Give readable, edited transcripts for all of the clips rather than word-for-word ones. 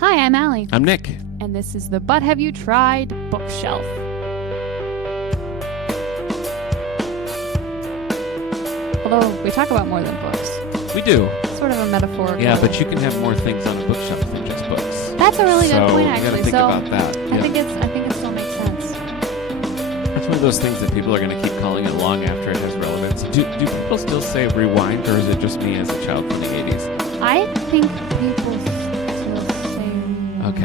Hi, I'm Allie. I'm Nick. And this is the But Have You Tried bookshelf. Although we talk about more than books. We do. It's sort of a metaphor. Yeah, but you can have more things on a bookshelf than just books. That's a really good point, actually. You gotta think about that. I think it still makes sense. That's one of those things that people are going to keep calling it long after it has relevance. Do people still say rewind, or is it just me as a child from the 80s? I think people still say rewind. Okay.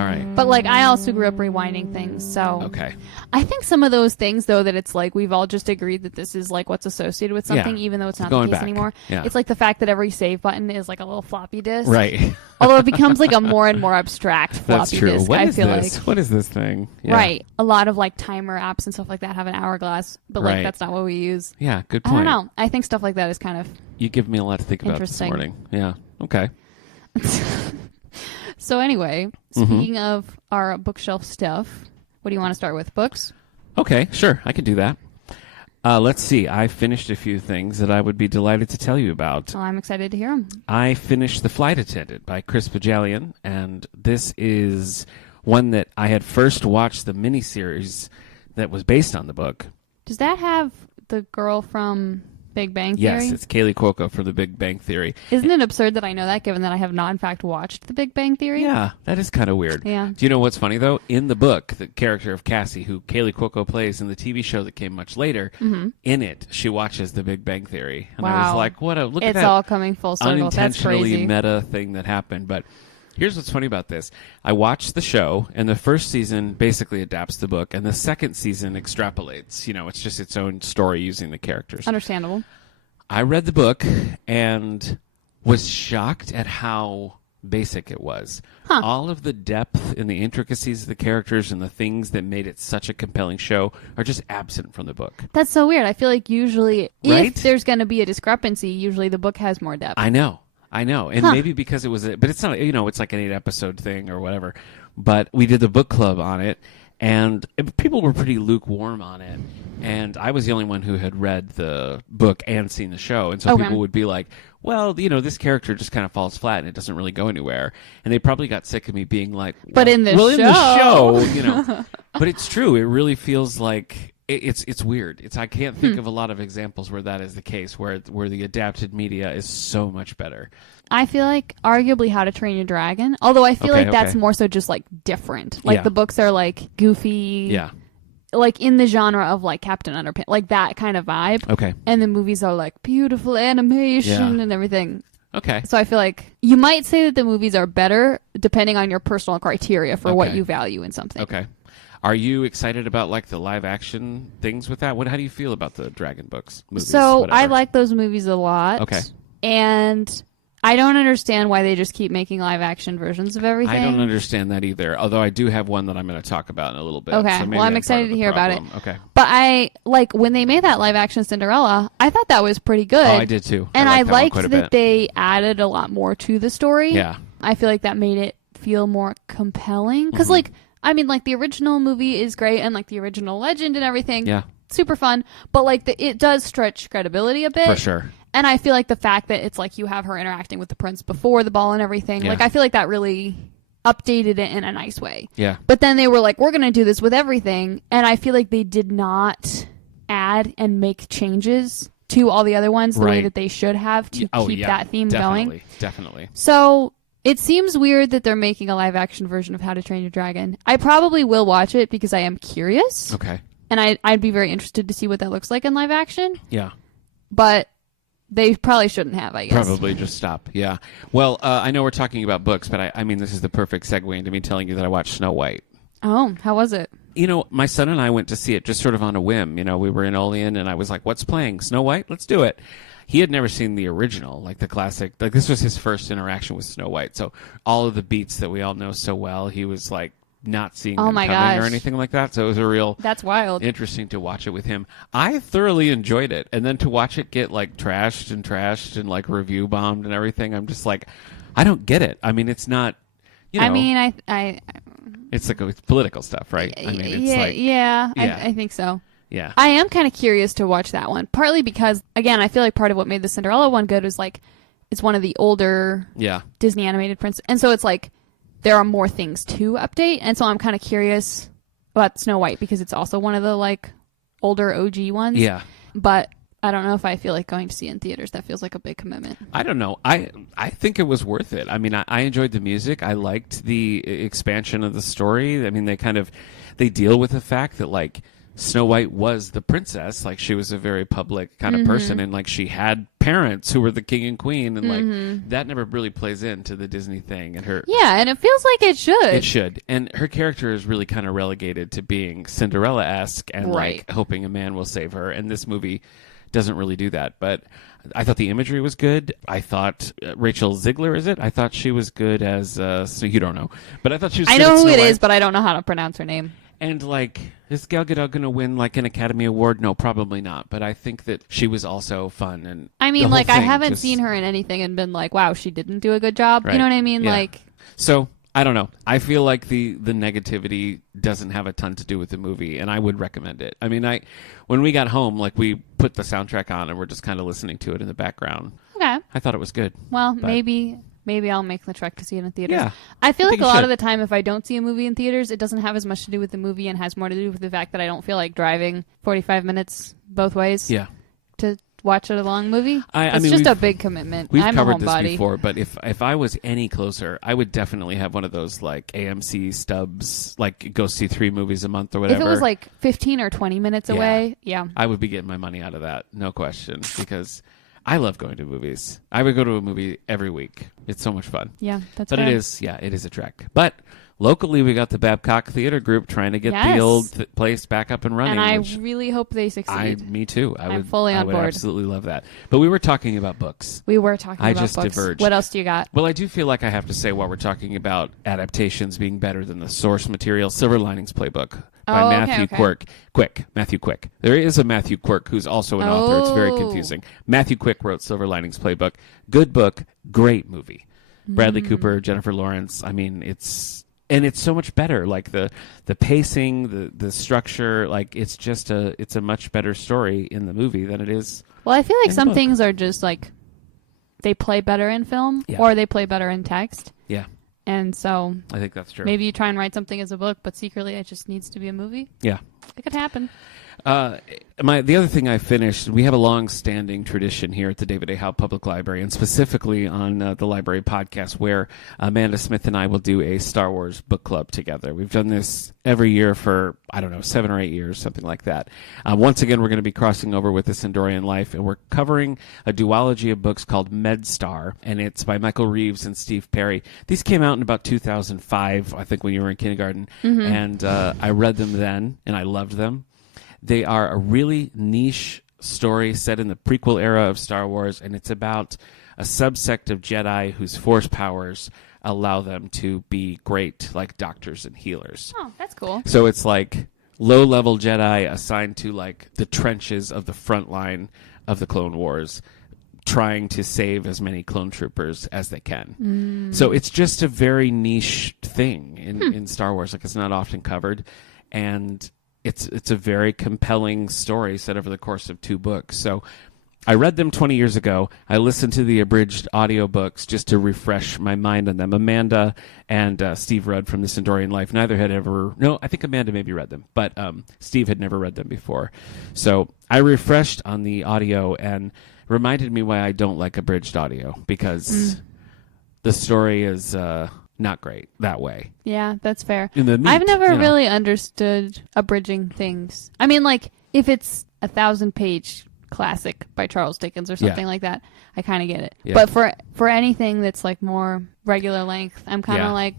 All right. But, I also grew up rewinding things, so... Okay. I think some of those things, though, that it's we've all just agreed that this is, what's associated with something, even though it's not the case anymore. Yeah. It's the fact that every save button is, a little floppy disk. Right. Although it becomes, a more and more abstract floppy disk, I feel like. What is this thing? Yeah. Right. A lot of, timer apps and stuff like that have an hourglass, but, that's not what we use. Yeah, good point. I don't know. I think stuff like that is kind of... You give me a lot to think about this morning. Yeah. Okay. So anyway, speaking of our bookshelf stuff, what do you want to start with? Books? Okay, sure. I can do that. Let's see. I finished a few things that I would be delighted to tell you about. Well, I'm excited to hear them. I finished The Flight Attendant by Chris Bajalian, and this is one that I had first watched the miniseries that was based on the book. Does that have the girl from Big Bang Theory? Yes, it's Kaylee Cuoco from The Big Bang Theory. Isn't it absurd that I know that, given that I have not, in fact, watched The Big Bang Theory? Yeah, that is kind of weird. Yeah. Do you know what's funny, though? In the book, the character of Cassie, who Kaylee Cuoco plays in the TV show that came much later, in it, she watches The Big Bang Theory. And I was like, look at that. It's all coming full circle. That's crazy. Unintentionally meta thing that happened. But here's what's funny about this. I watched the show, and the first season basically adapts the book, and the second season extrapolates. It's just its own story using the characters. Understandable. I read the book and was shocked at how basic it was. Huh. All of the depth and the intricacies of the characters and the things that made it such a compelling show are just absent from the book. That's so weird. I feel like usually, Right? if there's going to be a discrepancy, usually the book has more depth. I know. And maybe because it was, but it's not, it's like an 8-episode thing or whatever. But we did the book club on it, and people were pretty lukewarm on it. And I was the only one who had read the book and seen the show. And so people would be like, well, this character just kind of falls flat and it doesn't really go anywhere. And they probably got sick of me being like, but in the show, But it's true. It really feels like it's weird. I can't think of a lot of examples where that is the case, where the adapted media is so much better. I feel like arguably How to Train Your Dragon, although I feel like that's more so just different. The books are goofy. Yeah. In the genre of Captain Underpants, that kind of vibe. Okay. And the movies are beautiful animation and everything. Okay. So I feel like you might say that the movies are better depending on your personal criteria for what you value in something. Okay. Are you excited about the live action things with that? How do you feel about the Dragon books, movies? So whatever? I like those movies a lot. Okay. And I don't understand why they just keep making live action versions of everything. I don't understand that either, although I do have one that I'm going to talk about in a little bit. Okay, so well, I'm excited to hear about it. Okay. But I, when they made that live action Cinderella, I thought that was pretty good. Oh, I did too. And I liked that that they added a lot more to the story. Yeah. I feel like that made it feel more compelling. Because, the original movie is great, and, the original legend and everything. Yeah. Super fun. But, it does stretch credibility a bit. For sure. And I feel like the fact that it's you have her interacting with the prince before the ball and everything, I feel like that really updated it in a nice way. Yeah. But then they were we're going to do this with everything. And I feel like they did not add and make changes to all the other ones the way that they should have to keep that theme going. Definitely. So it seems weird that they're making a live action version of How to Train Your Dragon. I probably will watch it because I am curious. Okay. And I'd be very interested to see what that looks like in live action. Yeah. But they probably shouldn't have, I guess. Probably just stop, yeah. Well, I know we're talking about books, but I mean, this is the perfect segue into me telling you that I watched Snow White. Oh, how was it? My son and I went to see it just sort of on a whim. We were in Olean, and I was like, what's playing? Snow White? Let's do it. He had never seen the original, the classic. This was his first interaction with Snow White. So all of the beats that we all know so well, he was not seeing them coming or anything like that. So it was a real... That's wild. Interesting to watch it with him. I thoroughly enjoyed it. And then to watch it get trashed and review bombed and everything, I'm just I don't get it. I mean, it's not, it's it's political stuff, right? I mean, it's I think so. Yeah. I am kind of curious to watch that one, partly because, again, I feel like part of what made the Cinderella one good was it's one of the older Disney animated prince. And so it's there are more things to update. And so I'm kind of curious about Snow White because it's also one of the like older OG ones. Yeah. But I don't know if I feel like going to see it in theaters. That feels like a big commitment. I don't know. I think it was worth it. I mean, I enjoyed the music. I liked the expansion of the story. I mean, they deal with the fact that like Snow White was the princess. Like she was a very public kind of person, and like she had parents who were the king and queen, and like that never really plays into the Disney thing. And her and it feels like it should. It should. And her character is really kind of relegated to being Cinderella-esque and like hoping a man will save her. And this movie doesn't really do that, but I thought the imagery was good. I thought Rachel Ziegler, is it? I thought she was good as so you don't know, but I thought she was. I know who it is, but I don't know how to pronounce her name. And like, is Gal Gadot going to win like an Academy Award? No, probably not. But I think that she was also fun. And I mean, like, I haven't seen her in anything and been like, wow, she didn't do a good job. Right. You know what I mean? Yeah. Like, so. I don't know. I feel like the negativity doesn't have a ton to do with the movie, and I would recommend it. I mean, when we got home, like we put the soundtrack on and we're just kind of listening to it in the background. Okay. I thought it was good. Well, maybe I'll make the trek to see it in theaters. Yeah. I feel like a lot of the time, if I don't see a movie in theaters, it doesn't have as much to do with the movie and has more to do with the fact that I don't feel like driving 45 minutes both ways. Yeah. To watch a long movie. It's just a big commitment. We've I'm covered a homebody. this before, but if I was any closer, I would definitely have one of those like AMC stubs, like go see 3 movies a month or whatever. If it was like 15 or 20 minutes away, I would be getting my money out of that, no question, because I love going to movies. I would go to a movie every week. It's so much fun. Yeah, that's. But fair. it is a trek. But locally, we got the Babcock Theater Group trying to get the old place back up and running. And I really hope they succeed. Me too. I'm fully on board. I would absolutely love that. But we were talking about books. I just books. diverged. What else do you got? Well, I do feel like I have to say, while we're talking about adaptations being better than the source material, Silver Linings Playbook by Matthew Quick. Matthew Quick. There is a Matthew Quirk who's also an author. It's very confusing. Matthew Quick wrote Silver Linings Playbook. Good book. Great movie. Bradley Cooper, Jennifer Lawrence. I mean, it's so much better. Like the pacing, the structure, like it's a much better story in the movie than it is. Well, I feel like some things are just like they play better in film or they play better in text. Yeah. And so I think that's true. Maybe you try and write something as a book, but secretly it just needs to be a movie. Yeah. It could happen. The other thing I finished, we have a long-standing tradition here at the David A. Howe Public Library, and specifically on the library podcast, where Amanda Smith and I will do a Star Wars book club together. We've done this every year for, 7 or 8 years, something like that. Once again, we're going to be crossing over with The Sindorian Life, and we're covering a duology of books called MedStar, and it's by Michael Reeves and Steve Perry. These came out in about 2005, I think, when you were in kindergarten, and I read them then, and I loved them. They are a really niche story set in the prequel era of Star Wars, and it's about a subsect of Jedi whose force powers allow them to be great, like doctors and healers. Oh, that's cool. So it's like low-level Jedi assigned to like the trenches of the front line of the Clone Wars, trying to save as many clone troopers as they can. So it's just a very niche thing in Star Wars. Like, it's not often covered, and it's a very compelling story set over the course of 2 books. So I read them 20 years ago. I listened to the abridged audiobooks just to refresh my mind on them. Amanda and Steve Rudd from The Sindorian Life, neither had ever... No, I think Amanda maybe read them, but Steve had never read them before. So I refreshed on the audio and reminded me why I don't like abridged audio, because the story is... not great that way. Yeah, that's fair. I've never really understood abridging things. I mean, like, if it's a 1,000-page classic by Charles Dickens or something like that, I kind of get it. Yeah. But for anything that's like more regular length, I'm kind of like,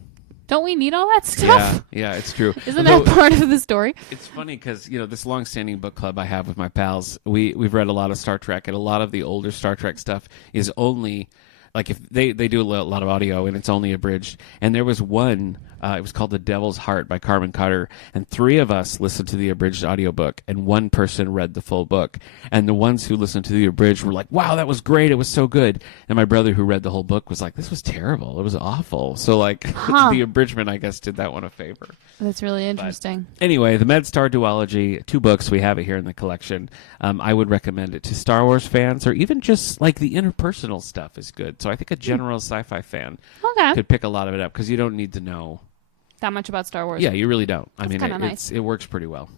don't we need all that stuff? Yeah, it's true. Isn't that part of the story? It's funny because, this long-standing book club I have with my pals, we've read a lot of Star Trek, and a lot of the older Star Trek stuff is only... Like, if they do a lot of audio, and it's only abridged. And there was one, it was called The Devil's Heart by Carmen Carter, and 3 of us listened to the abridged audiobook, and 1 person read the full book. And the ones who listened to the abridged were like, wow, that was great, it was so good. And my brother, who read the whole book, was like, this was terrible, it was awful. So, like, the abridgment, I guess, did that one a favor. That's really interesting. But anyway, the MedStar duology, 2 books, we have it here in the collection. I would recommend it to Star Wars fans, or even just, like, the interpersonal stuff is good. So I think a general sci-fi fan Okay. could pick a lot of it up because you don't need to know that much about Star Wars. Yeah, you really don't. I That's mean, nice. it works pretty well.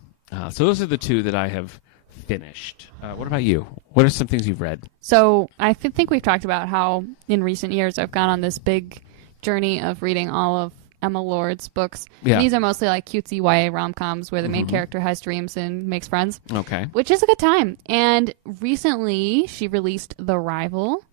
So those are the two that I have finished. What about you? What are some things you've read? So I think we've talked about how in recent years I've gone on this big journey of reading all of Emma Lord's books. Yeah. These are mostly like cutesy YA rom-coms where the main character has dreams and makes friends. Okay. Which is a good time. And recently she released The Rival,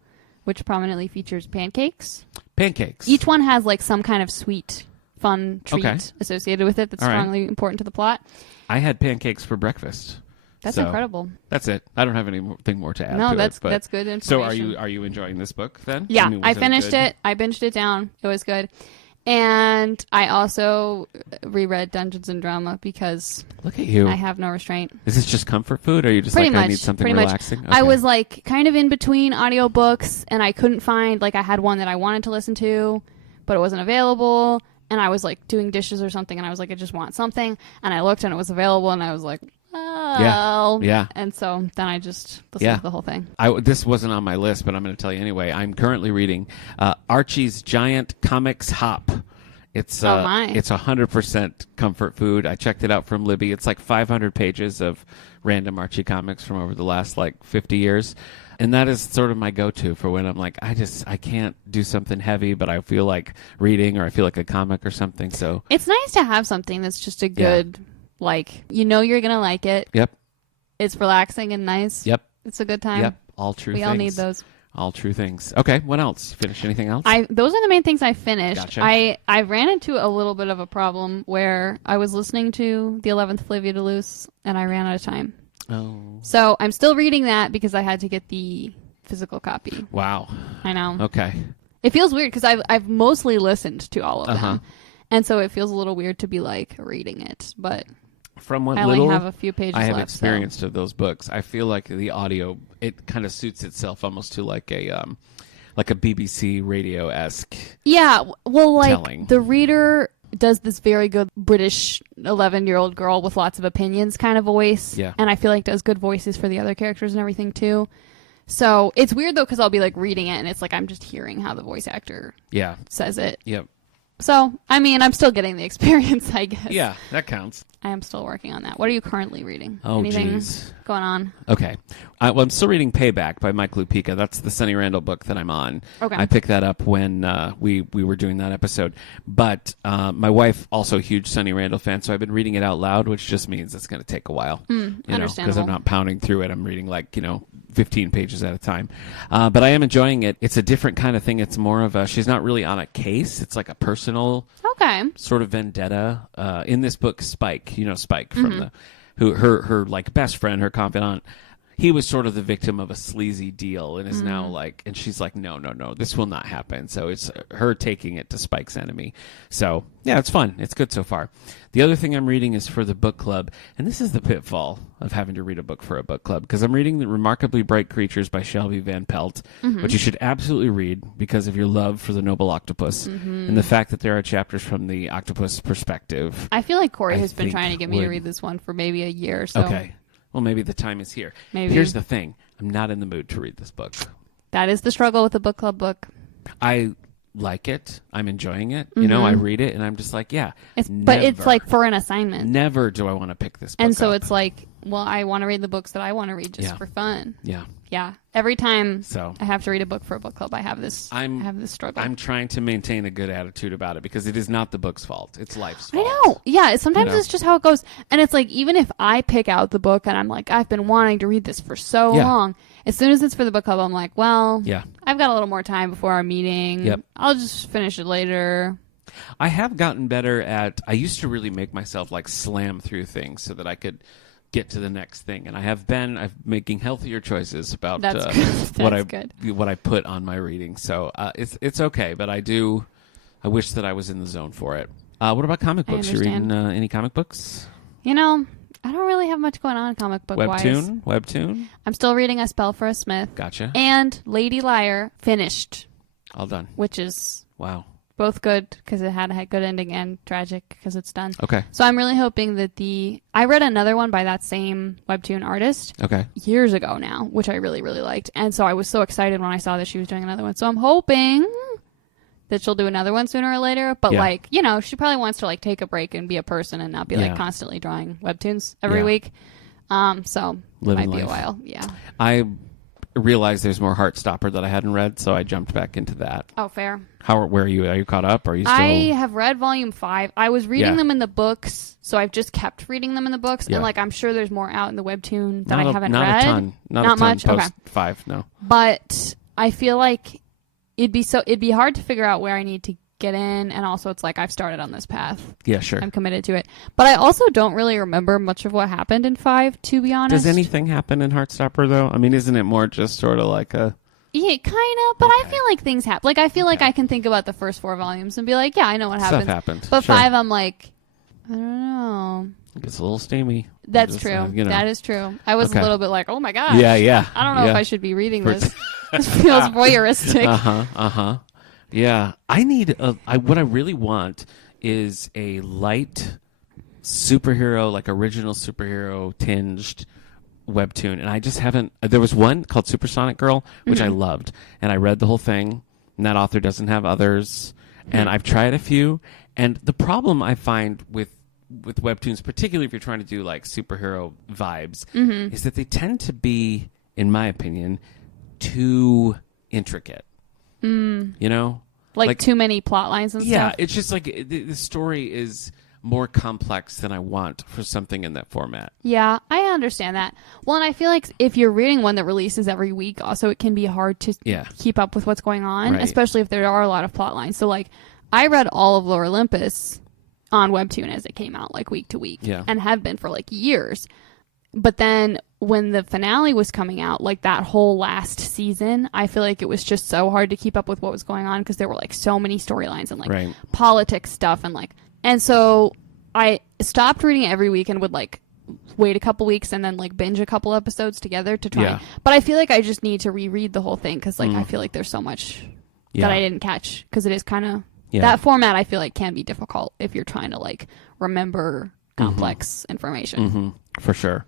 which prominently features pancakes. Pancakes. Each one has like some kind of sweet, fun treat associated with it that's strongly important to the plot. I had pancakes for breakfast. That's incredible. That's it. I don't have anything more to add. No, to that's it, but... that's good information. So are you enjoying this book then? Yeah, I mean, I finished it. I binged it down. It was good. And I also reread Dungeons and Drama because look at you. I have no restraint. Is this just comfort food, or are you just pretty like much, I need something pretty relaxing? Much. Okay. I was like kind of in between audiobooks, and I couldn't find I had one that I wanted to listen to, but it wasn't available. And I was like doing dishes or something, and I was like, I just want something. And I looked, and it was available, and I was like, oh. Yeah. And so then I just listened to the whole thing. This wasn't on my list, but I'm going to tell you anyway. I'm currently reading Archie's Giant Comics Hop. It's it's 100% comfort food. I checked it out from Libby. It's like 500 pages of random Archie comics from over the last 50 years. And that is sort of my go-to for when I'm like, I can't do something heavy, but I feel like reading or I feel like a comic or something. So it's nice to have something that's just a good, you're going to like it. Yep. It's relaxing and nice. Yep. It's a good time. Yep. All true things. We all need those. All true things. Okay, what else? Finish anything else? Those are the main things I finished. Gotcha. I ran into a little bit of a problem where I was listening to the 11th Flavia DeLuce and I ran out of time. Oh. So I'm still reading that because I had to get the physical copy. Wow. I know. Okay. It feels weird because I've mostly listened to all of them. And so it feels a little weird to be reading it, but from what I only have a few pages I have left, experienced of those books, I feel like the audio, it kind of suits itself almost to like a BBC radio-esque. Yeah, well, telling. The reader does this very good British 11-year-old girl with lots of opinions kind of voice. Yeah. And I feel like does good voices for the other characters and everything too. So it's weird though because I'll be reading it and it's I'm just hearing how the voice actor says it. Yep. So, I mean, I'm still getting the experience, I guess. Yeah, that counts. I am still working on that. What are you currently reading? Oh, anything geez. going on? Okay. Well, I'm still reading Payback by Mike Lupica. That's the Sunny Randall book that I'm on. Okay. I picked that up when we were doing that episode. But my wife, also a huge Sunny Randall fan, so I've been reading it out loud, which just means it's going to take a while. Understandable. Because I'm not pounding through it. I'm reading 15 pages at a time. But I am enjoying it. It's a different kind of thing. It's more of she's not really on a case. It's like a personal sort of vendetta. In this book, Spike, Spike from her best friend, her confidant, he was sort of the victim of a sleazy deal and is now and she's like, no, this will not happen. So it's her taking it to Spike's enemy. So yeah, it's fun. It's good so far. The other thing I'm reading is for the book club, and this is the pitfall of having to read a book for a book club, because I'm reading The Remarkably Bright Creatures by Shelby Van Pelt, which you should absolutely read because of your love for the noble octopus and the fact that there are chapters from the octopus perspective. I feel like Corey has been trying to get me to read this one for maybe a year or so. Okay. Well, maybe the time is here. Maybe. Here's the thing. I'm not in the mood to read this book. That is the struggle with the book club book. I like it. I'm enjoying it. I read it, and I'm just like, yeah. But it's for an assignment. Never do I want to pick this book And so up. It's well, I want to read the books that I want to read just for fun. Yeah. Yeah. Every time So I have to read a book for a book club, I have this struggle. I'm trying to maintain a good attitude about it because it is not the book's fault. It's life's fault. I know. Yeah. Sometimes it's just how it goes. And it's even if I pick out the book and I'm I've been wanting to read this for so long, as soon as it's for the book club, I'm well, I've got a little more time before our meeting. Yep. I'll just finish it later. I have gotten better at, I used to really make myself slam through things so that I could get to the next thing, and I'm making healthier choices about what I put on my reading. So it's okay, but I wish that I was in the zone for it. What about comic books? You reading any comic books? I don't really have much going on comic book wise. Webtoon. I'm still reading A Spell for a Smith. Gotcha. And Lady Liar finished. All done. Which is wow. Both good because it had a good ending and tragic because it's done. Okay. So I'm really hoping that I read another one by that same webtoon artist. Okay. Years ago now, which I really, really liked. And so I was so excited when I saw that she was doing another one. So I'm hoping that she'll do another one sooner or later. But like, you know, she probably wants to like take a break and be a person and not be like constantly drawing webtoons every week. So Living might be life. a while. Yeah. I realized there's more Heartstopper that I hadn't read, so I jumped back into that. Oh, fair. Where are you? Are you caught up? Or are you still... I have read volume 5. I was reading them in the books, so I've just kept reading them in the books. And like, I'm sure there's more out in the webtoon that I haven't read. Not a ton. Not a ton much. post 5, no. But I feel like it'd be hard to figure out where I need to get in, and also it's like I've started on this path. Yeah, sure. I'm committed to it. But I also don't really remember much of what happened in 5, to be honest. Does anything happen in Heartstopper, though? I mean, isn't it more just sort of like a... Yeah, kind of, but I feel like things happen. Like, I feel like I can think about the first 4 volumes and be like, yeah, I know what happened. Stuff happened. But sure. 5, I'm like, I don't know. It gets a little steamy. That's true. You know. That is true. I was a little bit like, oh my gosh. Yeah. I don't know if I should be reading this. This feels voyeuristic. Yeah. I need what I really want is a light superhero, like original superhero tinged webtoon, and I just haven't. There was one called Supersonic Girl, which I loved, and I read the whole thing, and that author doesn't have others, and I've tried a few, and the problem I find with webtoons, particularly if you're trying to do like superhero vibes, is that they tend to be, in my opinion, too intricate. You know? Like too many plot lines and stuff? Yeah, it's just like the story is more complex than I want for something in that format. Yeah, I understand that. Well, and I feel like if you're reading one that releases every week, also it can be hard to keep up with what's going on, especially if there are a lot of plot lines. So, like, I read all of Lore Olympus on Webtoon as it came out, like, week to week, and have been for, like, years. But then when the finale was coming out, like, that whole last season, I feel like it was just so hard to keep up with what was going on because there were, like, so many storylines and, like, politics stuff and, like... And so I stopped reading it every week and would like wait a couple weeks and then like binge a couple episodes together to try. But I feel like I just need to reread the whole thing because like I feel like there's so much that I didn't catch because it is kind of that format. I feel like can be difficult if you're trying to like remember complex information. For sure.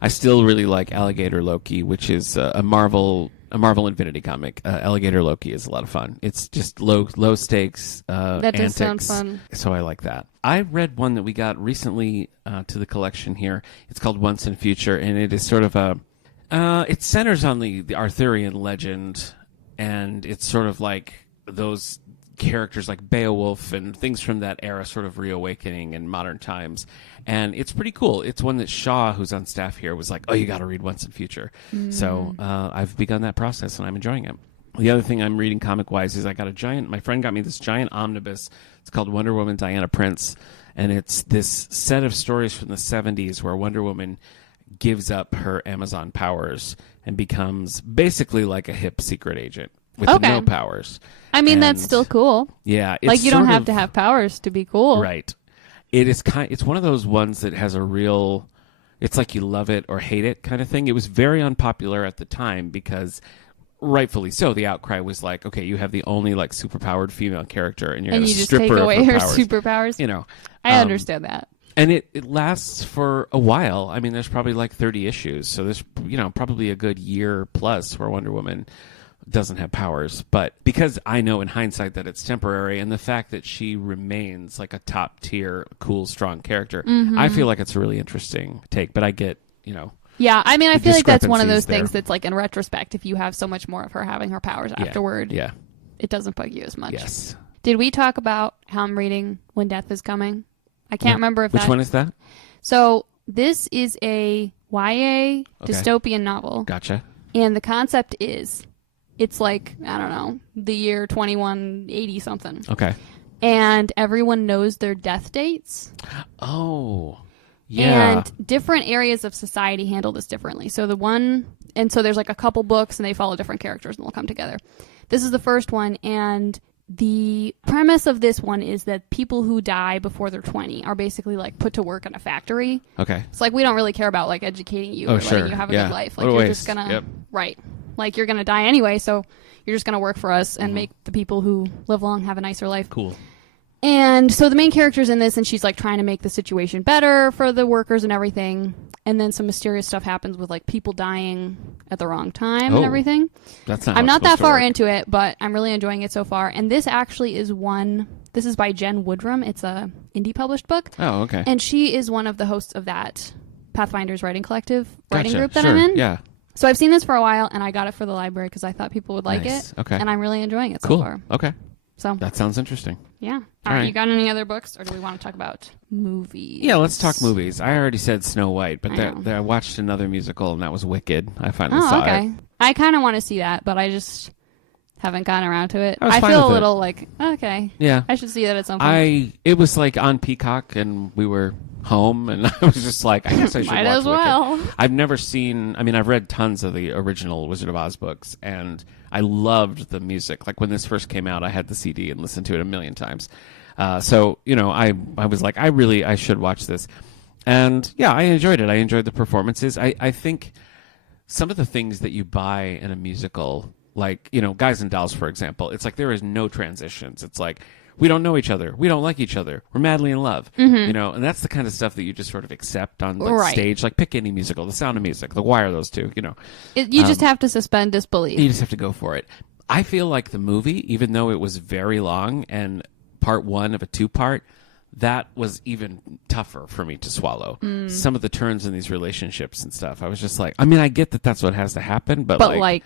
I still really like Alligator Loki, which is a Marvel Infinity comic. Alligator Loki is a lot of fun. It's just low stakes that antics. Does sound fun. So I like that. I read one that we got recently to the collection here. It's called Once and Future, and it is sort of it centers on the Arthurian legend, and it's sort of like those characters like Beowulf and things from that era sort of reawakening in modern times. And it's pretty cool. It's one that Shaw, who's on staff here, was like, oh, you got to read Once and Future. So I've begun that process, and I'm enjoying it. The other thing I'm reading comic-wise is my friend got me this giant omnibus. It's called Wonder Woman Diana Prince, and it's this set of stories from the 70s where Wonder Woman gives up her Amazon powers and becomes basically like a hip secret agent with no powers. I mean, that's still cool. Yeah. Like, you don't have to have powers to be cool. Right. It's one of those ones that has a real, it's like you love it or hate it kind of thing. It was very unpopular at the time because, rightfully so, the outcry was like, okay, you have the only like superpowered female character and you're going to strip her of her powers. And you just take away her superpowers? You know. I understand that. And it lasts for a while. I mean, there's probably like 30 issues. So there's, probably a good year plus where Wonder Woman doesn't have powers, but because I know in hindsight that it's temporary, and the fact that she remains like a top tier, cool, strong character, I feel like it's a really interesting take. But I get, yeah, I mean, I feel like that's one of those things that's like in retrospect, if you have so much more of her having her powers afterward, it doesn't bug you as much. Yes. Did we talk about how I'm reading When Death is Coming? I can't remember if which one is that? So this is a YA dystopian novel. Gotcha. And the concept is, it's like, I don't know, the year 2180 something. Okay. And everyone knows their death dates. Oh, yeah. And different areas of society handle this differently. So so there's like a couple books and they follow different characters and they'll come together. This is the first one, and the premise of this one is that people who die before they're 20 are basically like put to work in a factory. Okay. It's like, we don't really care about like educating you or letting you have a good life. Like, you're just gonna... Yep. Right. Like, you're going to die anyway, so you're just going to work for us and make the people who live long have a nicer life. Cool. And so the main character's in this, and she's like trying to make the situation better for the workers and everything. And then some mysterious stuff happens with like people dying at the wrong time and everything. That's not. I'm not that far into it, but I'm really enjoying it so far. And this actually is This is by Jen Woodrum. It's a indie published book. Oh, okay. And she is one of the hosts of that Pathfinders writing collective writing group that sure. I'm in. Yeah. So I've seen this for a while, and I got it for the library because I thought people would like Nice. it. Okay. And I'm really enjoying it Cool. so far. Okay. So That sounds interesting. yeah. All right. You got any other books, or do we want to talk about movies? Yeah, let's talk movies. I already said Snow White, but I I watched another musical, and that was Wicked. I finally Oh, saw okay. it. I kind of want to see that, but I just haven't gotten around to it. I was I fine feel a with it. little like, okay, Yeah. I should see that at some point. It was like on Peacock, and we were home, and I was just like, I guess I should Might watch as well. Wicked. I've never seen. I mean, I've read tons of the original Wizard of Oz books, and I loved the music. Like when this first came out, I had the CD and listened to it a million times. So I was like, I should watch this, and yeah, I enjoyed it. I enjoyed the performances. I think some of the things that you buy in a musical, like Guys and Dolls, for example, it's like there is no transitions. It's like, we don't know each other. We don't like each other. We're madly in love. And that's the kind of stuff that you just sort of accept on stage. Like pick any musical, The Sound of Music, The Wire, those two, You just have to suspend disbelief. You just have to go for it. I feel like the movie, even though it was very long and part one of a two-part, that was even tougher for me to swallow. Some of the turns in these relationships and stuff, I was just like, I mean, I get that that's what has to happen, but like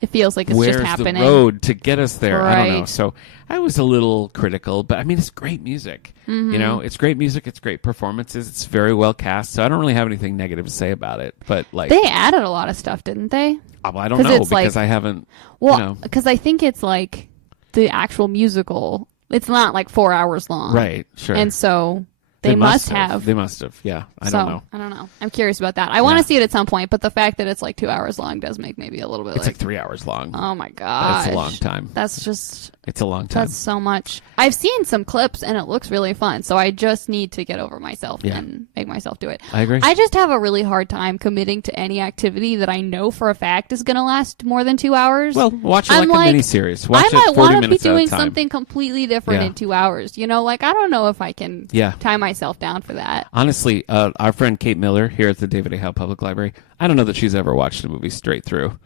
it feels like it's where's just happening. the road to get us there? Right. I don't know. So I was a little critical, but I mean, it's great music. It's great music. It's great performances. It's very well cast. So I don't really have anything negative to say about it. But like, they added a lot of stuff, didn't they? Well, I don't know because I haven't. Well, because I think it's like the actual musical. It's not like 4 hours long, right? Sure. And so they must have. They must have. Yeah. I don't know. I don't know. I'm curious about that. I want to see it at some point, but the fact that it's like 2 hours long does make maybe a little bit. It's like 3 hours long. Oh my god, that's a long time. That's just. It's a long time. That's so much. I've seen some clips and it looks really fun. So I just need to get over myself and make myself do it. I agree. I just have a really hard time committing to any activity that I know for a fact is going to last more than 2 hours. Well, watch it like a mini-series. Watch I might want to be doing something completely different in 2 hours. Like, I don't know if I can tie myself down for that. Honestly, our friend Kate Miller here at the David A. Howe Public Library, I don't know that she's ever watched a movie straight through.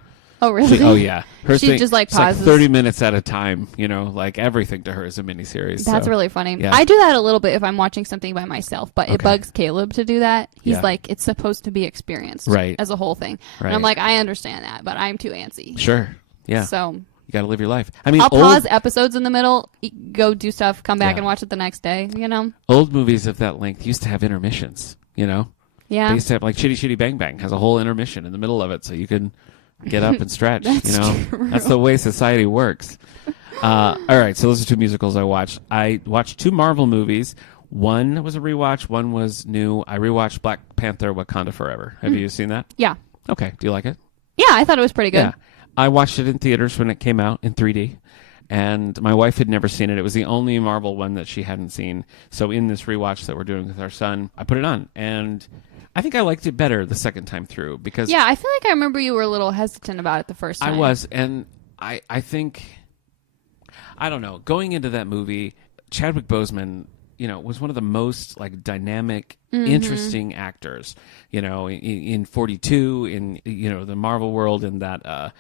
Oh, really? Oh, yeah. She just like pauses. Like 30 minutes at a time, like everything to her is a miniseries. That's really funny. Yeah. I do that a little bit if I'm watching something by myself, but it bugs Caleb to do that. He's like, it's supposed to be experienced as a whole thing. Right. And I'm like, I understand that, but I'm too antsy. Sure. Yeah. So you got to live your life. I mean, I'll pause episodes in the middle, go do stuff, come back and watch it the next day, Old movies of that length used to have intermissions, Yeah. They used to have like Chitty Chitty Bang Bang has a whole intermission in the middle of it so you can get up and stretch. True. That's the way society works. All right, so those are two musicals I watched. I watched two Marvel movies. One was a rewatch. One was new. I rewatched Black Panther: Wakanda Forever. Have you seen that? Yeah. Okay. Do you like it? Yeah, I thought it was pretty good. Yeah. I watched it in theaters when it came out in 3D. And my wife had never seen it. It was the only Marvel one that she hadn't seen. So in this rewatch that we're doing with our son, I put it on. And I think I liked it better the second time through because... Yeah, I feel like I remember you were a little hesitant about it the first time. I was. And I think... I don't know. Going into that movie, Chadwick Boseman... was one of the most dynamic, interesting actors. In 42, in the Marvel world, in that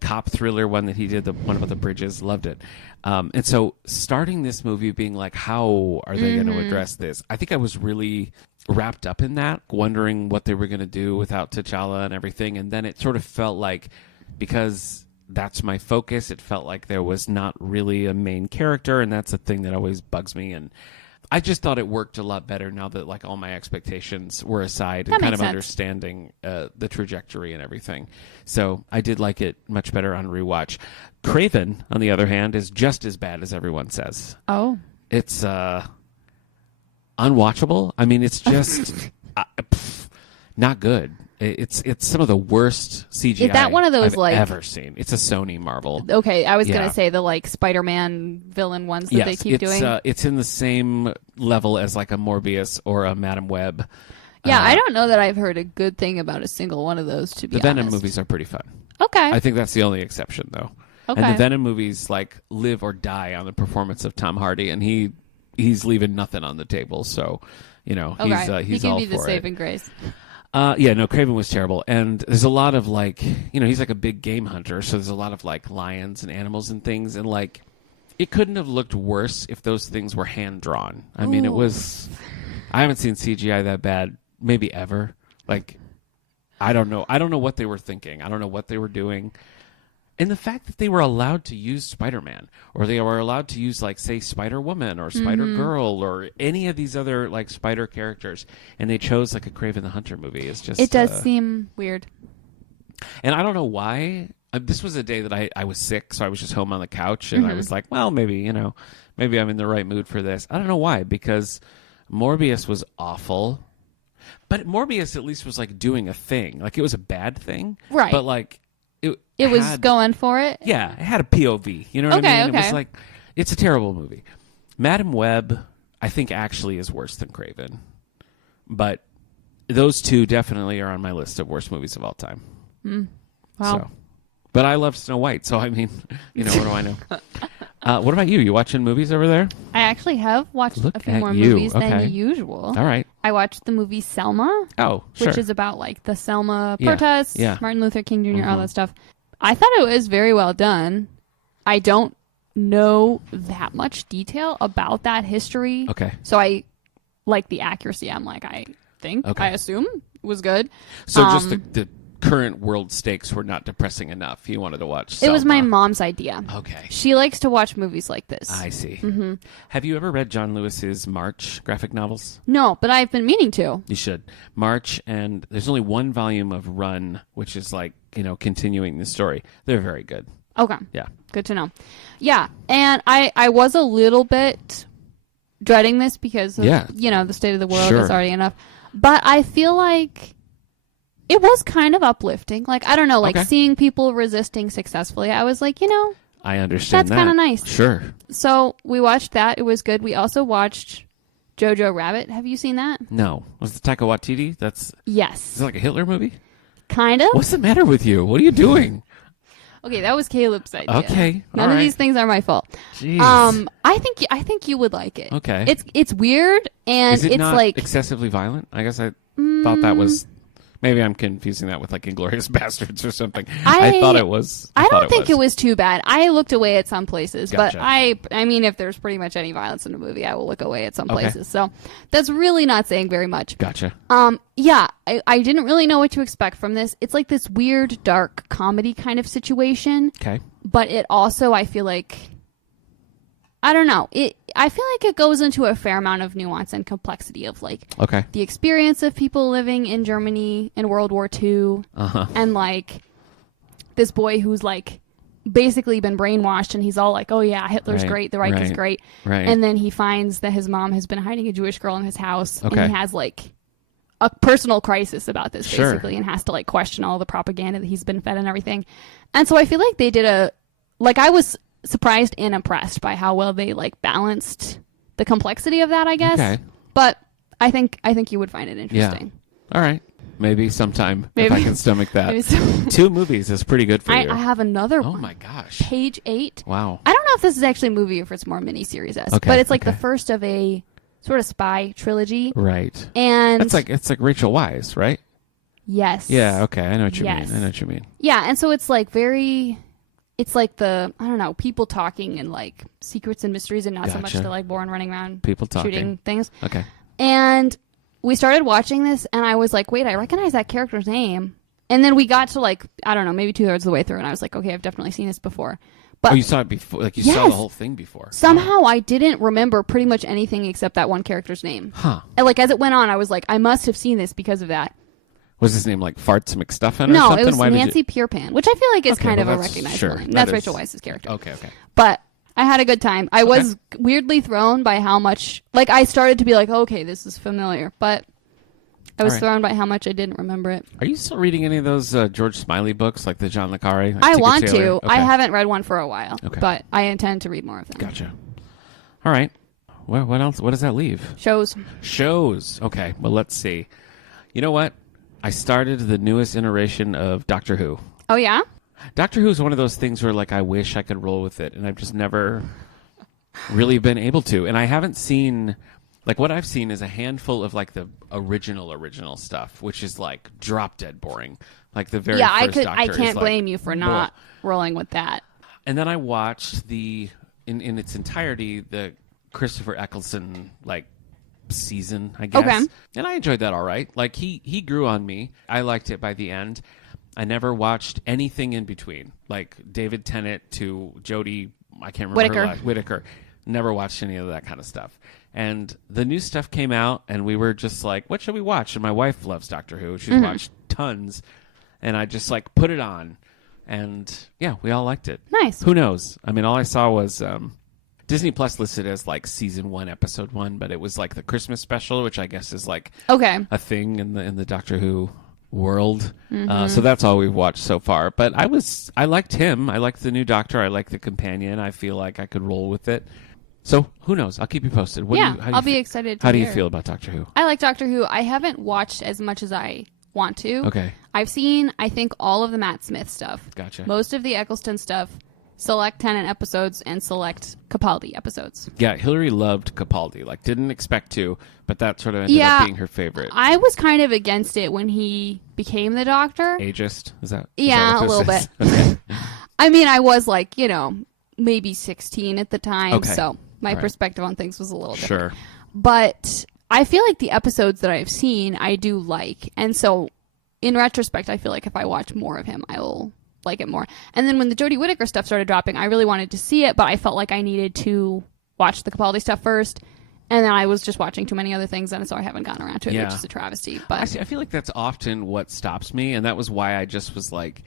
cop thriller one that he did, the one about the bridges, loved it. And so starting this movie, being like, how are they going to address this? I think I was really wrapped up in that, wondering what they were going to do without T'Challa and everything. And then it sort of felt like, because that's my focus, it felt like there was not really a main character, and that's a thing that always bugs me. And I just thought it worked a lot better now that all my expectations were aside and kind of understanding the trajectory and everything. So I did like it much better on rewatch. Kraven, on the other hand, is just as bad as everyone says. Oh. It's unwatchable. I mean, it's just not good. It's some of the worst CGI is that one of those, I've ever seen. It's a Sony Marvel. Okay, I was going to say the Spider-Man villain ones that they keep doing. It's in the same level as a Morbius or a Madam Web. Yeah, I don't know that I've heard a good thing about a single one of those, to be honest. The Venom movies are pretty fun. Okay. I think that's the only exception, though. Okay. And the Venom movies like live or die on the performance of Tom Hardy, and he's leaving nothing on the table. So, he's he all can for be the it. saving grace. Kraven was terrible, and there's a lot of like, he's like a big game hunter, so there's a lot of like lions and animals and things, and like, it couldn't have looked worse if those things were hand drawn. I mean, it was. I haven't seen CGI that bad, maybe ever. Like, I don't know what they were thinking. I don't know what they were doing. And the fact that they were allowed to use Spider-Man, or they were allowed to use, like, say, Spider-Woman or Spider-Girl or any of these other, like, Spider characters, and they chose, like, a Kraven the Hunter movie. It's just... It does seem weird. And I don't know why. This was a day that I was sick, so I was just home on the couch, and I was like, well, maybe I'm in the right mood for this. I don't know why, because Morbius was awful. But Morbius at least was, like, doing a thing. Like, it was a bad thing. Right. But, like... It was going for it? Yeah, it had a POV. You know what I mean? Okay. It was like, it's a terrible movie. Madam Web, I think, actually is worse than Kraven. But those two definitely are on my list of worst movies of all time. Wow. So. But I love Snow White, so I mean, what do I know? What about you? You watching movies over there? I actually have watched a few more you. movies than usual. All right. I watched the movie Selma. Oh, sure. Which is about like the Selma protests, Yeah. Martin Luther King Jr., all that stuff. I thought it was very well done. I don't know that much detail about that history. Okay. So I like the accuracy. I'm like, I assume it was good. So just the current world stakes were not depressing enough. You wanted to watch Selma. It was my mom's idea. Okay. She likes to watch movies like this. I see. Mm-hmm. Have you ever read John Lewis's March graphic novels? No, but I've been meaning to. You should. March, and there's only one volume of Run, which is like, continuing the story. They're very good. Okay. Yeah. Good to know. Yeah, and I was a little bit dreading this because of, the state of the world is already enough. But I feel like it was kind of uplifting. Like, I don't know, like seeing people resisting successfully. I was like, I understand that's kind of nice. Sure. So we watched that. It was good. We also watched Jojo Rabbit. Have you seen that? No. Was it Taika Waititi? Yes. Is it like a Hitler movie? Kind of. What's the matter with you? What are you doing? Okay, that was Caleb's idea. Okay. None of these things are my fault. Jeez. I think you would like it. Okay. It's weird and is it it's not like excessively violent? I guess I thought that was. Maybe I'm confusing that with like Inglourious Bastards or something. I thought it was. I don't think it was too bad. I looked away at some places, Gotcha. but I mean, if there's pretty much any violence in a movie, I will look away at some places. So that's really not saying very much. Gotcha. Yeah, I didn't really know what to expect from this. It's like this weird, dark comedy kind of situation. Okay. But it also, I feel like, I don't know. I feel like it goes into a fair amount of nuance and complexity of like the experience of people living in Germany in World War II, and like this boy who's like basically been brainwashed, and he's all like, "Oh yeah, Hitler's great, the Reich is great," and then he finds that his mom has been hiding a Jewish girl in his house, and he has like a personal crisis about this basically, and has to like question all the propaganda that he's been fed and everything. And so I feel like they did I was surprised and impressed by how well they like balanced the complexity of that, I guess. Okay. But I think you would find it interesting. Yeah. All right. Maybe sometime if I can stomach that. 2 movies is pretty good for you. I have another one. Oh my gosh. Page 8. Wow. I don't know if this is actually a movie or if it's more miniseries-esque, but it's like the first of a sort of spy trilogy. Right. And it's like Rachel Weisz, right? Yes. Yeah, okay. I know what you mean. Yeah, and so it's like it's like I don't know, people talking and like secrets and mysteries and not so much the like Bourne running around people talking. Shooting things. Okay. And we started watching this and I was like, wait, I recognize that character's name. And then we got to like, I don't know, maybe 2/3 of the way through and I was like, okay, I've definitely seen this before. But you saw it before? Like you saw the whole thing before? Somehow I didn't remember pretty much anything except that one character's name. Huh. And like as it went on, I was like, I must have seen this because of that. Was his name like Farts McStuffin or something? No, it was Nancy Pierpan, which I feel like is kind of a recognizable name. That's Rachel Weisz's character. Okay. But I had a good time. I was weirdly thrown by how much, like I started to be like, okay, this is familiar, but I was thrown by how much I didn't remember it. Are you still reading any of those George Smiley books, like the John le Carre? Like I want Taylor? to. Okay. I haven't read one for a while, but I intend to read more of them. Gotcha. All right. What else? What does that leave? Shows. Okay. Well, let's see. You know what? I started the newest iteration of Doctor Who. Oh, yeah? Doctor Who is one of those things where, like, I wish I could roll with it, and I've just never really been able to. And I haven't seen, like, what I've seen is a handful of, like, the original stuff, which is, like, drop dead boring. Like, the very first Doctor I can't blame like, you for not rolling with that. And then I watched in its entirety, the Christopher Eccleston, like, season, I guess. Okay. And I enjoyed that all right. Like, he grew on me. I liked it by the end. I never watched anything in between, like David Tennant to Jodie, I can't remember Whittaker. Never watched any of that kind of stuff. And the new stuff came out, and we were just like, what should we watch? And my wife loves Doctor Who. She's watched tons. And I just, like, put it on. And, yeah, we all liked it. Nice. Who knows? I mean, all I saw was Disney Plus listed as, like, season 1, episode 1, but it was, like, the Christmas special, which I guess is, like, a thing in the Doctor Who world. So that's all we've watched so far. But I liked him. I liked the new Doctor. I liked the companion. I feel like I could roll with it. So who knows? I'll keep you posted. I'll be excited to How hear. do you feel about Doctor Who? I like Doctor Who. I haven't watched as much as I want to. Okay. I've seen, I think, all of the Matt Smith stuff. Gotcha. Most of the Eccleston stuff. Select Tennant episodes and select Capaldi episodes. Yeah, Hillary loved Capaldi. Like, didn't expect to, but that sort of ended up being her favorite. I was kind of against it when he became the Doctor. Ageist? Is that a little bit. Okay. I mean, I was like, maybe 16 at the time, so my perspective on things was a little different. Sure. But I feel like the episodes that I've seen, I do like. And so, in retrospect, I feel like if I watch more of him, I will like it more. And then when the Jodie Whittaker stuff started dropping, I really wanted to see it, but I felt like I needed to watch the Capaldi stuff first. And then I was just watching too many other things, and so I haven't gotten around to it, which is a travesty. But I feel like that's often what stops me, and that was why I just was like,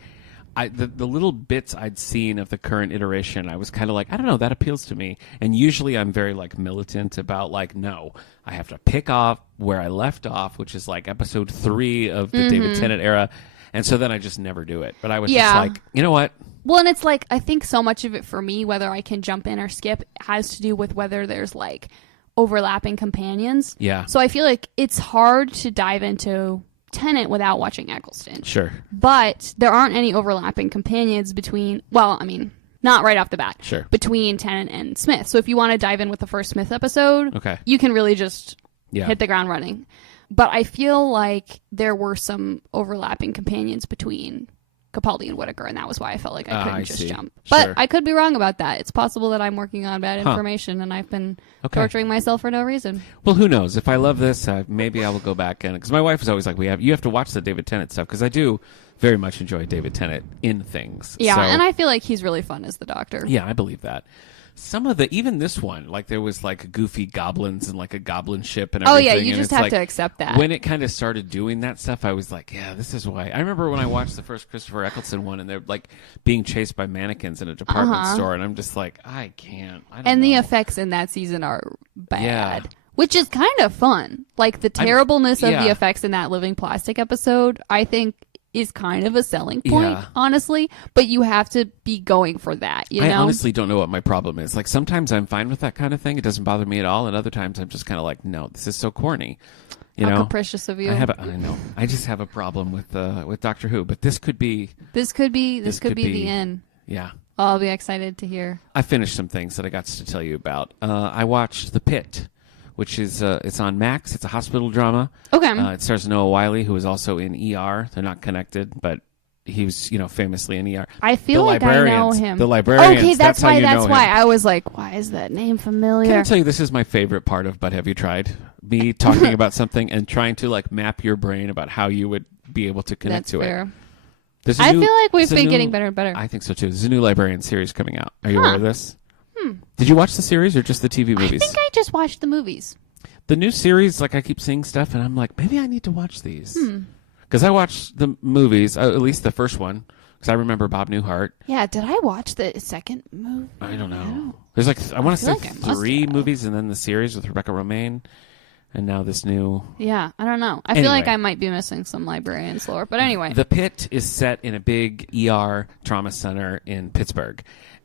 the little bits I'd seen of the current iteration, I was kind of like, I don't know, that appeals to me. And usually I'm very, like, militant about, like, no, I have to pick off where I left off, which is, like, episode 3 of the David Tennant era. And so then I just never do it. But I was just like, you know what? Well, and it's like, I think so much of it for me, whether I can jump in or skip, has to do with whether there's, like, overlapping companions. Yeah. So I feel like it's hard to dive into Tennant without watching Eccleston. Sure. But there aren't any overlapping companions between, well, I mean, not right off the bat. Sure. Between Tennant and Smith. So if you want to dive in with the first Smith episode, you can really just hit the ground running. But I feel like there were some overlapping companions between Capaldi and Whittaker, and that was why I felt like I couldn't just jump. But I could be wrong about that. It's possible that I'm working on bad information, and I've been torturing myself for no reason. Well, who knows? If I love this, maybe I will go back and, because my wife is always like, you have to watch the David Tennant stuff, because I do very much enjoy David Tennant in things. Yeah, so, and I feel like he's really fun as the Doctor. Yeah, I believe that. Some of even this one, like there was like goofy goblins and like a goblin ship and everything. Oh yeah, you just have to accept that. When it kind of started doing that stuff, I was like, yeah, this is why. I remember when I watched the first Christopher Eccleston one, and they're like being chased by mannequins in a department store, and I'm just like, I can't. I don't know. The effects in that season are bad. Which is kind of fun. Like the terribleness of the effects in that living plastic episode, I think is kind of a selling point, honestly. But you have to be going for that, I honestly don't know what my problem is. Like sometimes I'm fine with that kind of thing. It doesn't bother me at all. And other times I'm just kind of like, no, this is so corny. How capricious of you. I know. I just have a problem with Doctor Who. But this could be the end. Yeah. I'll be excited to hear. I finished some things that I got to tell you about. I watched The Pit, which is it's on Max. It's a hospital drama. Okay. It stars Noah Wyle, who is also in ER. They're not connected, but he was, famously in ER. I feel like I know him. The Librarians. Okay, that's why. That's why I was like, why is that name familiar? Can I tell you, this is my favorite part of But Have You Tried? Me talking about something and trying to like map your brain about how you would be able to connect to fair. it. I feel like we've been getting better and better. I think so too. There's a new Librarian series coming out. Are you aware of this? Did you watch the series or just the TV movies? I think I just watched the movies. The new series, like I keep seeing stuff, and I'm like, maybe I need to watch these. Because I watched the movies, at least the first one, because I remember Bob Newhart. Yeah, did I watch the second movie? I don't know. There's like, I want to say 3 movies, and then the series with Rebecca Romijn, and now this new... Yeah, I don't know. I feel like I might be missing some Librarians lore, but anyway. The Pit is set in a big ER trauma center in Pittsburgh,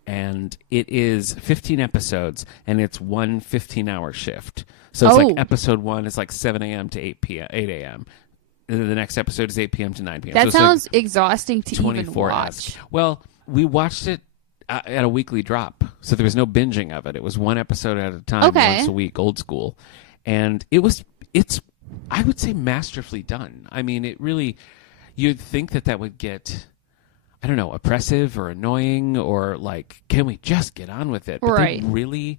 and it is 15 episodes, and it's one 15-hour shift. So it's like episode 1 is like 7 a.m. to 8 a.m. and then the next episode is 8 p.m. to 9 p.m. That so sounds exhausting to even 24-esque. watch. Well, we watched it at a weekly drop, so there was no binging of it. It was one episode at a time, once a week, old school, and it's I would say masterfully done. I mean, it really, you'd think that would get, I don't know, oppressive or annoying or like, can we just get on with it? But right. They really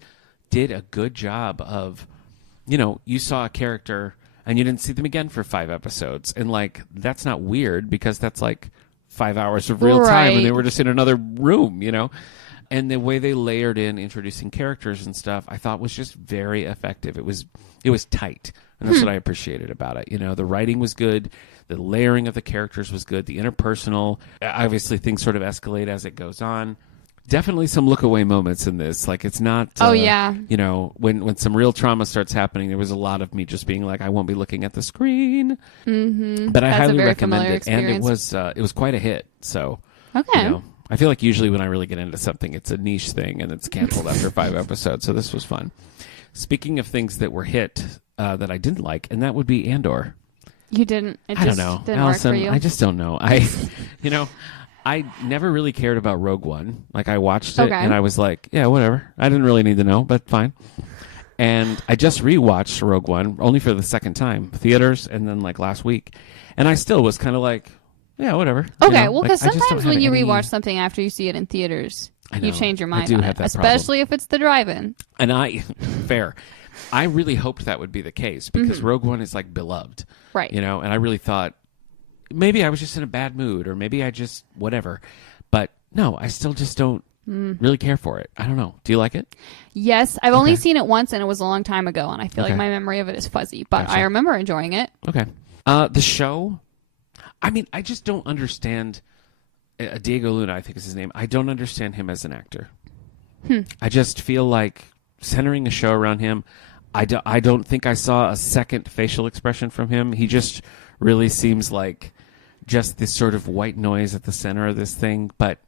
did a good job of, you saw a character and you didn't see them again for 5 episodes, and like that's not weird because that's like 5 hours of real time, and they were just in another room, And the way they layered in introducing characters and stuff, I thought was just very effective. It was tight, and that's what I appreciated about it. The writing was good, the layering of the characters was good, the interpersonal. Obviously, things sort of escalate as it goes on. Definitely some look away moments in this. Like it's not. When some real trauma starts happening, there was a lot of me just being like, I won't be looking at the screen. Mm-hmm. But I highly recommend it, and it was quite a hit. So okay. I feel like usually when I really get into something, it's a niche thing and it's canceled after 5 episodes. So this was fun. Speaking of things that were hit that I didn't like, and that would be Andor. You didn't. I don't know, didn't Allison. work for you. I just don't know. I never really cared about Rogue One. Like I watched it and I was like, yeah, whatever. I didn't really need to know, but fine. And I just rewatched Rogue One only for the second time, theaters, and then like last week, and I still was kind of like, yeah, whatever. Okay, well, because sometimes when you rewatch something after you see it in theaters, you change your mind on it, especially if it's the drive-in. And fair. I really hoped that would be the case because Rogue One is like beloved, right? And I really thought maybe I was just in a bad mood, or maybe I just whatever. But no, I still just don't really care for it. I don't know. Do you like it? Yes, I've only seen it once, and it was a long time ago, and I feel like my memory of it is fuzzy. But I remember enjoying it. Okay. The show. I mean, I just don't understand Diego Luna, I think is his name. I don't understand him as an actor. I just feel like centering a show around him, I don't think I saw a second facial expression from him. He just really seems like just this sort of white noise at the center of this thing. But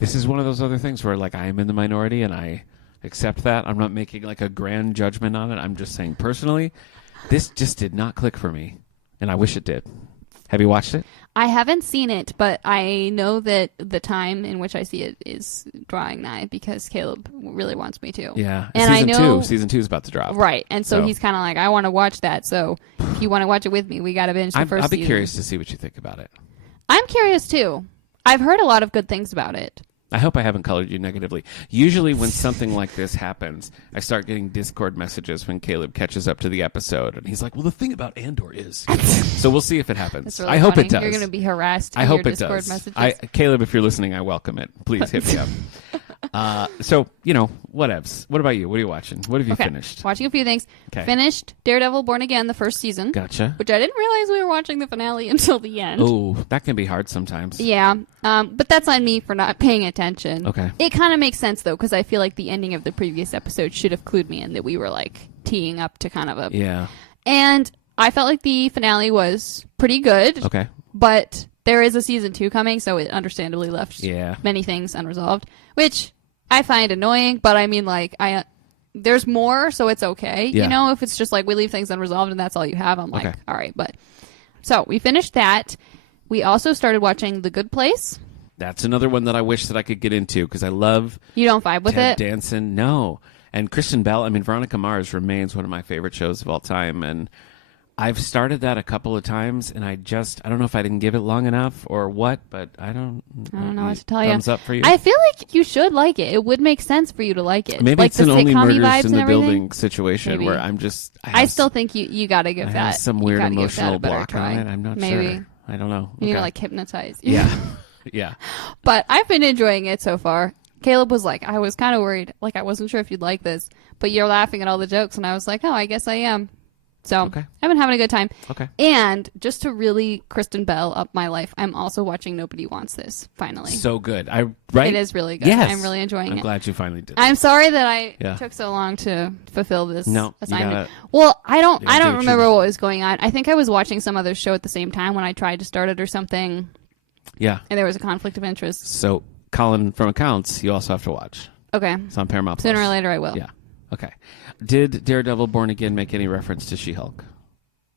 this is one of those other things where like I am in the minority and I accept that. I'm not making like a grand judgment on it. I'm just saying personally, this just did not click for me, and I wish it did. Have you watched it? I haven't seen it, but I know that the time in which I see it is drawing nigh because Caleb really wants me to. Yeah. And season 2 is about to drop. Right. And so he's kind of like, I want to watch that. So if you want to watch it with me, we got to binge the first I'll be season. curious to see what you think about it. I'm curious too. I've heard a lot of good things about it. I hope I haven't colored you negatively. Usually when something like this happens, I start getting Discord messages when Caleb catches up to the episode. And he's like, well, the thing about Andor is... So we'll see if it happens. Really I hope funny. it does. You're going to be harassed I in hope your it Discord does. messages. Caleb, if you're listening, I welcome it. Please hit me up. So, whatevs. What about you? What are you watching? What have you finished? Watching a few things. Okay. Finished Daredevil Born Again, the first season. Gotcha. Which I didn't realize we were watching the finale until the end. Oh, that can be hard sometimes. Yeah. But that's on me for not paying attention. Okay. It kind of makes sense, though, because I feel like the ending of the previous episode should have clued me in that we were, like, teeing up to kind of a... Yeah. And I felt like the finale was pretty good. Okay. But there is a season 2 coming, so it understandably left many things unresolved, which I find annoying, but I mean, like, there's more, so it's okay. Yeah. If it's just like we leave things unresolved and that's all you have, I'm like, all right. But so we finished that. We also started watching The Good Place. That's another one that I wish that I could get into because I love... You don't vibe with Ted it? Danson, no. And Kristen Bell, I mean, Veronica Mars remains one of my favorite shows of all time, and I've started that a couple of times, and I don't know if I didn't give it long enough or what, but I don't know what to tell you. Thumbs up for you. I feel like you should like it. It would make sense for you to like it. Maybe like it's an Only Murders in the everything. Building situation where I'm just... I still think you got to give that. Some weird emotional block on it. I'm not Maybe. sure. I don't know. You need to like hypnotize. Yeah. Yeah. But I've been enjoying it so far. Caleb was like, I was kind of worried. Like, I wasn't sure if you'd like this, but you're laughing at all the jokes. And I was like, oh, I guess I am. So I've been having a good time. Okay. And just to really Kristen Bell up my life, I'm also watching Nobody Wants This, finally. So good. Right? It is really good. Yes. I'm really enjoying it. I'm glad you finally did. I'm sorry that I took so long to fulfill this assignment. I don't remember what was going on. I think I was watching some other show at the same time when I tried to start it or something. Yeah. And there was a conflict of interest. So, Colin from Accounts, you also have to watch. Okay. It's on Paramount+. Sooner or later I will. Yeah. Okay. Did Daredevil Born Again make any reference to She-Hulk?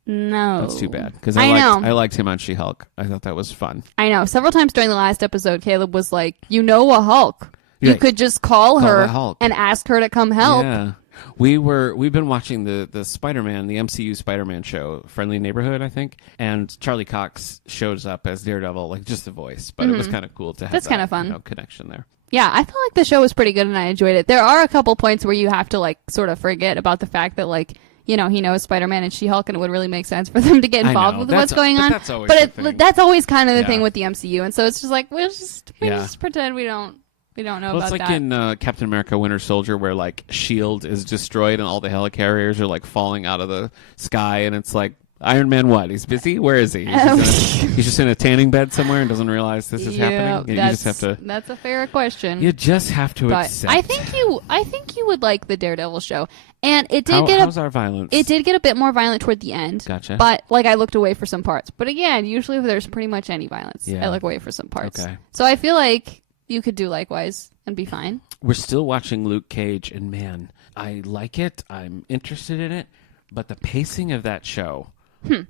No. That's too bad. Because I liked him on She-Hulk. I thought that was fun. I know. Several times during the last episode, Caleb was like, "You know a Hulk. You could just call her and ask her to come help." Yeah. We've been watching the Spider-Man, the MCU Spider-Man show, Friendly Neighborhood, I think, and Charlie Cox shows up as Daredevil, like just the voice, but it was kind of cool to have kind of fun connection there. Yeah, I felt like the show was pretty good and I enjoyed it. There are a couple points where you have to like sort of forget about the fact that like, you know, he knows Spider-Man and She-Hulk, and it would really make sense for them to get involved with what's going on. That's always kind of the thing with the MCU, and so it's just like we'll just pretend we don't know about that. It's like in Captain America: Winter Soldier, where like S.H.I.E.L.D. is destroyed and all the helicarriers are like falling out of the sky, and it's like Iron Man. What? He's busy. Where is he? He's just in a tanning bed somewhere and doesn't realize this is happening. You just have to. That's a fair question. You just have to accept. I think you would like the Daredevil show, and it did how's our violence? It did get a bit more violent toward the end. Gotcha. But like I looked away for some parts. But again, usually if there's pretty much any violence, I look away for some parts. Okay. So I feel like you could do likewise and be fine. We're still watching Luke Cage, and man, I like it. I'm interested in it, but the pacing of that show,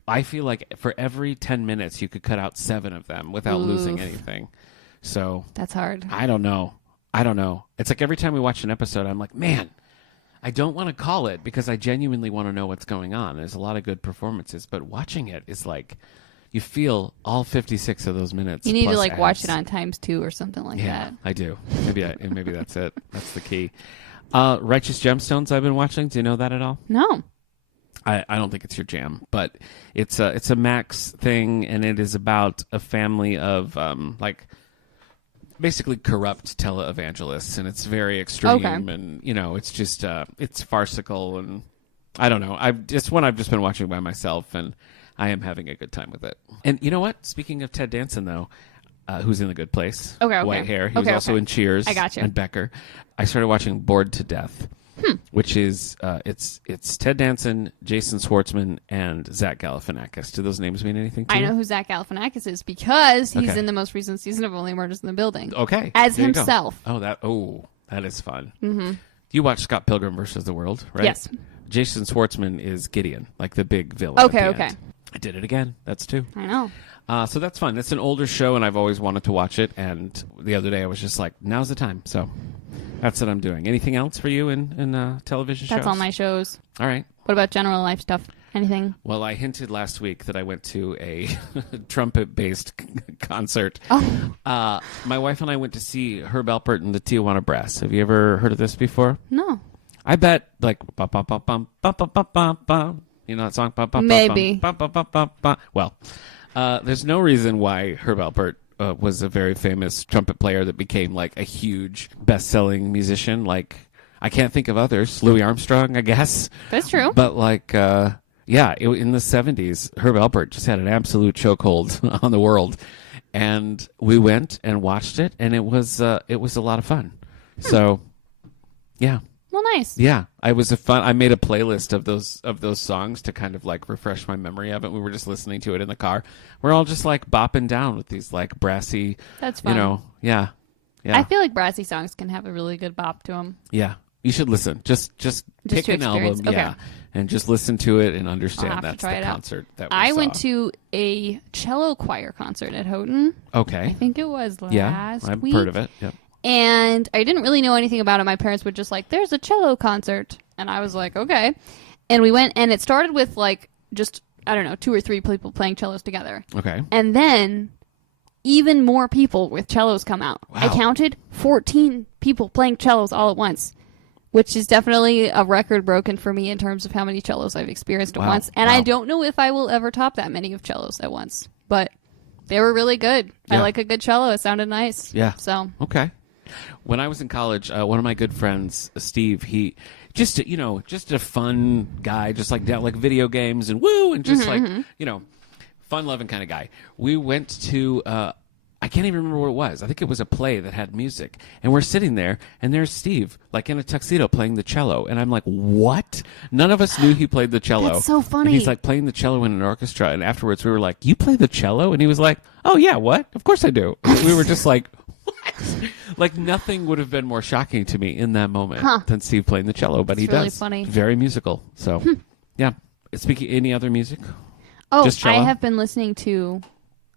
I feel like for every 10 minutes you could cut out 7 of them without losing anything. So that's hard. I don't know. It's like every time we watch an episode, I'm like, man, I don't want to call it because I genuinely want to know what's going on. There's a lot of good performances, but watching it is like, you feel all 56 of those minutes. You need to like watch it on ×2 or something like that. Yeah, I do. Maybe that's it. That's the key. Righteous Gemstones I've been watching. Do you know that at all? No. I don't think it's your jam, but it's a Max thing, and it is about a family of like basically corrupt televangelists, and it's very extreme, and you know, it's just it's farcical, and I don't know. It's one I've just been watching by myself, and I am having a good time with it. And you know what? Speaking of Ted Danson, though, who's in The Good Place, white hair. He was also in Cheers. I got you. And Becker. I started watching Bored to Death, which is it's Ted Danson, Jason Schwartzman, and Zach Galifianakis. Do those names mean anything to you? I know who Zach Galifianakis is because he's in the most recent season of Only Murders in the Building. Okay, as himself. That is fun. Mm-hmm. You watched Scott Pilgrim versus the World, right? Yes. Jason Schwartzman is Gideon, like the big villain. Okay. I did it again. That's 2. I know. So that's fun. It's an older show, and I've always wanted to watch it. And the other day, I was just like, now's the time. So that's what I'm doing. Anything else for you in television shows? That's all my shows. All right. What about general life stuff? Anything? Well, I hinted last week that I went to a trumpet-based concert. Oh. My wife and I went to see Herb Alpert and the Tijuana Brass. Have you ever heard of this before? No. I bet, like, ba-ba-ba-bum, you know that song? Maybe. Well, there's no reason why Herb Alpert was a very famous trumpet player that became like a huge best-selling musician. Like, I can't think of others. Louis Armstrong, I guess. That's true. But like, in the 70s, Herb Alpert just had an absolute chokehold on the world, and we went and watched it, and it was a lot of fun. So, yeah. Well, nice. Yeah, I made a playlist of those songs to kind of like refresh my memory of it. We were just listening to it in the car. We're all just like bopping down with these like brassy. That's fun. You know, yeah. I feel like brassy songs can have a really good bop to them. Yeah, you should listen. Just pick an album, and just listen to it and understand that's the concert that we saw. I went to a cello choir concert at Houghton. Okay, I think it was last week. I've heard of it. Yep. And I didn't really know anything about it. My parents were just like, there's a cello concert. And I was like, okay. And we went, and it started with like just, I don't know, 2 or 3 people playing cellos together. Okay. And then even more people with cellos come out. Wow. I counted 14 people playing cellos all at once, which is definitely a record broken for me in terms of how many cellos I've experienced at once. And I don't know if I will ever top that many of cellos at once. But they were really good. Yeah. I like a good cello. It sounded nice. Yeah. So. Okay. When I was in college, one of my good friends, Steve, he just a fun guy, just like video games and woo, and just fun-loving kind of guy. We went to I can't even remember what it was. I think it was a play that had music, and we're sitting there, and there's Steve, like in a tuxedo, playing the cello, and I'm like, what? None of us knew he played the cello. That's so funny. And he's like playing the cello in an orchestra, and afterwards we were like, you play the cello? And he was like, oh yeah, what? Of course I do. We were just like, what? Like nothing would have been more shocking to me in that moment than Steve playing the cello, but he really does. Funny. Very musical. So, yeah. Speaking any other music? Oh, Just cello? I have been listening to,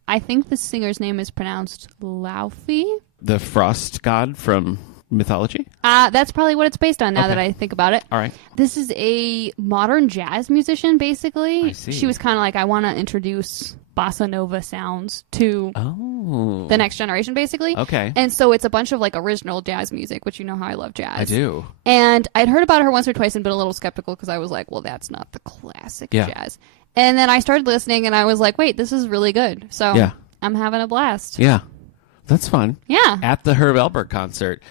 I think the singer's name is pronounced Laufey. The frost god from mythology? That's probably what it's based on now that I think about it. All right. This is a modern jazz musician, basically. I see. She was kind of like, I want to introduce bossa nova sounds to the next generation, basically. Okay. And so it's a bunch of like original jazz music, which you know how I love jazz. I do. And I'd heard about her once or twice and been a little skeptical because I was like, well, that's not the classic jazz. And then I started listening and I was like, wait, this is really good. So I'm having a blast. Yeah. That's fun. Yeah. At the Herb Alpert concert,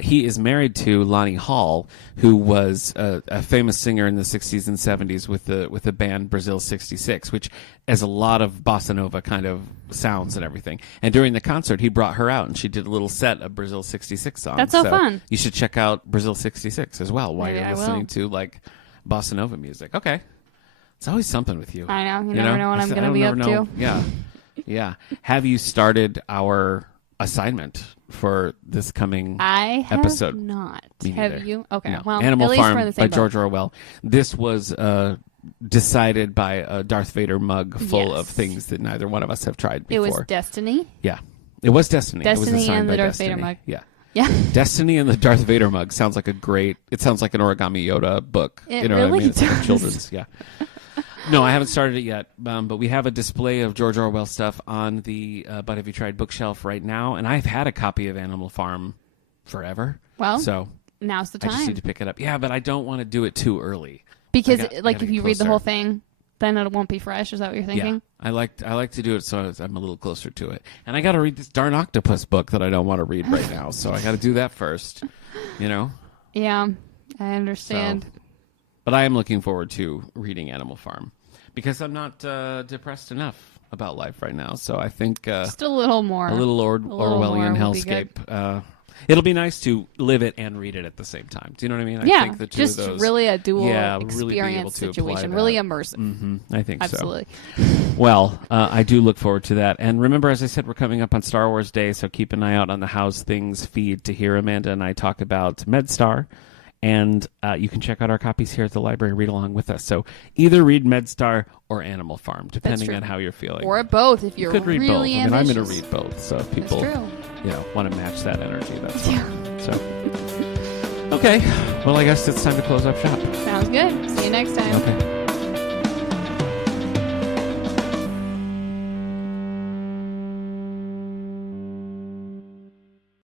he is married to Lonnie Hall, who was a famous singer in the 60s and 70s with the band Brazil 66, which has a lot of bossa nova kind of sounds and everything. And during the concert, he brought her out, and she did a little set of Brazil 66 songs. That's so fun. You should check out Brazil 66 as well while Maybe you're I listening will. to like bossa nova music. Okay. It's always something with you. I know. You never know what I'm going to be up to. Yeah. Yeah. Have you started our assignment for this coming episode? I have not. Me neither. Have you? Okay. No. Well, Animal at least Farm we're in the by same boat. George Orwell. This was decided by a Darth Vader mug full of things that neither one of us have tried before. It was Destiny. Yeah. It was Destiny. It was Destiny assigned and by the Darth Destiny. Vader mug. Yeah. Yeah. Destiny and the Darth Vader mug sounds like it sounds like an Origami Yoda book. It you know really what I mean? It's like does. children's, yeah. No, I haven't started it yet, but we have a display of George Orwell stuff on the But Have You Tried bookshelf right now, and I've had a copy of Animal Farm forever. Well, so now's the I just time. need to pick it up. Yeah, but I don't want to do it too early. Because, I like, gotta if get you read the closer. whole thing, then it won't be fresh. Is that what you're thinking? Yeah, I like to do it so I'm a little closer to it. And I got to read this darn octopus book that I don't want to read right now, so I got to do that first. You know? Yeah, I understand. So, but I am looking forward to reading Animal Farm because I'm not depressed enough about life right now. So I think Just a little more. a little Orwellian more would be good. hellscape. It'll be nice to live it and read it at the same time. Do you know what I mean? I Yeah, think the two just of those, really a dual really be able experience to apply situation. that. Really immersive. Mm-hmm, I think Absolutely. so. Well, I do look forward to that. And remember, as I said, we're coming up on Star Wars Day, so keep an eye out on the How's Things feed to hear Amanda and I talk about MedStar. And you can check out our copies here at the library. Read along with us. So either read MedStar or Animal Farm, depending on how you're feeling. Or both if you're you could read really both. I mean, I'm going ambitious. to read both. So if people want to match that energy, that's fine. So, okay. Well, I guess it's time to close up shop. Sounds good. See you next time. Okay.